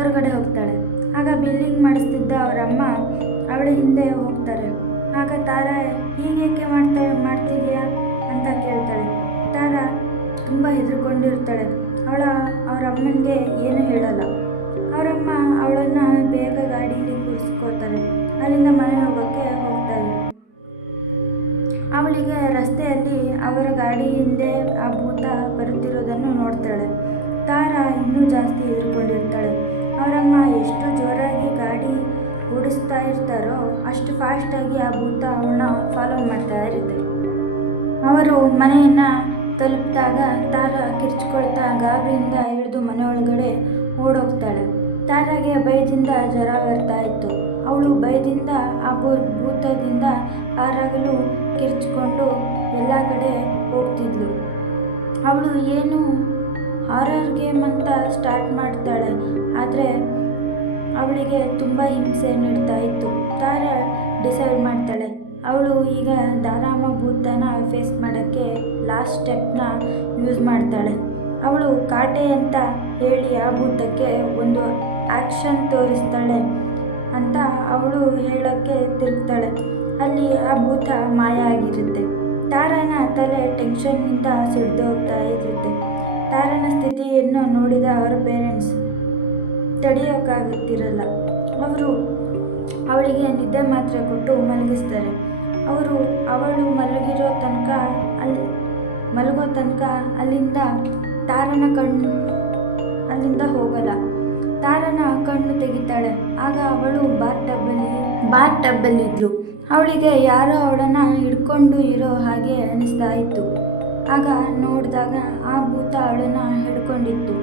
ಹೊರಗಡೆ ಹೋಗ್ತಾಳೆ. ಆಗ ಬಿಲ್ಲಿಂಗ್ ಮಾಡಿಸ್ತಿದ್ದ ಅವರಮ್ಮ ಅವಳ ಹಿಂದೆ ಹೋಗ್ತಾರೆ. ಆಗ ತಾರಾ ಹೀಗೇಕೆ ಮಾಡ್ತಿದೀಯಾ ಅಂತ ಕೇಳ್ತಾಳೆ. ತಾರಾ ತುಂಬ ಹೆದರ್ಕೊಂಡಿರ್ತಾಳೆ. ಅವ್ರ ಅಮ್ಮನಿಗೆ ಏನು ಹೇಳಲ್ಲ. ಅವರಮ್ಮ ಅವಳನ್ನು ಬೇಗ ಗಾಡೀಲಿ ಕೂರಿಸ್ಕೋತಾರೆ. ಅಲ್ಲಿಂದ ಮನೆ ಹೋಗೋಕ್ಕೆ ಹೋಗ್ತಾರೆ. ಅವಳಿಗೆ ರಸ್ತೆಯಲ್ಲಿ ಅವರ ಗಾಡಿ ಹಿಂದೆ ಆ ಭೂತ ಬರುತ್ತಿರೋದನ್ನು ನೋಡ್ತಾಳೆ. ತಾರಾ ಇನ್ನೂ ಜಾಸ್ತಿ ಹೆದರ್ಕೊಂಡಿರ್ತಾಳೆ. ಅವರಮ್ಮ ಎಷ್ಟು ಜೋರಾಗಿ ಗಾಡಿ ಓಡಿಸ್ತಾ ಇರ್ತಾರೋ ಅಷ್ಟು ಫಾಸ್ಟಾಗಿ ಆ ಭೂತ ಅವಳನ್ನ ಫಾಲೋ ಮಾಡ್ತಾ ಇರುತ್ತೆ. ಅವರು ಮನೆಯನ್ನು ತಲುಪಿದಾಗ ತಾರಾ ಕಿರ್ಚ್ಕೊಳ್ತಾ ಗಾಬರಿಯಿಂದ ಹಿಡಿದು ಮನೆ ಒಳಗಡೆ ಓಡೋಗ್ತಾಳೆ. ತಾರಾಗೆ ಭಯದಿಂದ ಜ್ವರ ಬರ್ತಾ ಇತ್ತು. ಅವಳು ಭಯದಿಂದ ಆ ಭೂತದಿಂದ ಪಾರಾಗಲು ಕಿರ್ಚ್ಕೊಂಡು ಎಲ್ಲ ಕಡೆ ಹೋಗ್ತಿದ್ಲು. ಅವಳು ಏನು ಹಾರರ್ ಗೇಮ್ ಅಂತ ಸ್ಟಾರ್ಟ್ ಮಾಡ್ತಾಳೆ. ಆದರೆ ಅವಳಿಗೆ ತುಂಬ ಹಿಂಸೆ ನೀಡ್ತಾ ಇತ್ತು. ತಾರಾ ಡಿಸೈಡ್ ಮಾಡ್ತಾಳೆ, ಅವಳು ಈಗ ದಾರಾಮ ಭೂತನ ಫೇಸ್ ಮಾಡೋಕ್ಕೆ ಲಾಸ್ಟ್ ಸ್ಟೆಪ್ನ ಯೂಸ್ ಮಾಡ್ತಾಳೆ. ಅವಳು ಕಾಟೆ ಅಂತ ಹೇಳಿ ಆ ಭೂತಕ್ಕೆ ಒಂದು ಆ್ಯಕ್ಷನ್ ತೋರಿಸ್ತಾಳೆ ಅಂತ ಅವಳು ಹೇಳೋಕ್ಕೆ ತಿರುಗ್ತಾಳೆ. ಅಲ್ಲಿ ಆ ಭೂತ ಮಾಯ ಆಗಿರುತ್ತೆ. ತಾರಾನ ತಲೆ ಟೆನ್ಷನ್ನಿಂದ ಸಿಡ್ದು ಹೋಗ್ತಾ ಇರುತ್ತೆ. ತಾರಾನ ಸ್ಥಿತಿಯನ್ನು ನೋಡಿದ ಅವರ ಪೇರೆಂಟ್ಸ್ ತಡೆಯೋಕ್ಕಾಗುತ್ತಿರಲ್ಲ. ಅವರು ಅವಳಿಗೆ ನಿದ್ದೆ ಮಾತ್ರೆ ಕೊಟ್ಟು ಮಲಗಿಸ್ತಾರೆ. ಅವಳು ಮಲಗೋ ತನಕ ಅಲ್ಲಿಂದ ಹೋಗಲ್ಲ. ತಾರನ ಕಣ್ಣು ತೆಗಿತಾಳೆ. ಆಗ ಅವಳು ಬಾತ್ ಟಬ್ಬಲ್ಲಿದ್ಲು. ಅವಳಿಗೆ ಯಾರೋ ಅವಳನ್ನು ಹಿಡ್ಕೊಂಡು ಇರೋ ಹಾಗೆ ಅನಿಸ್ತಾ ಇತ್ತು. ಆಗ ನೋಡಿದಾಗ ಆ ಭೂತ ಅವಳನ್ನು ಹಿಡ್ಕೊಂಡಿತ್ತು.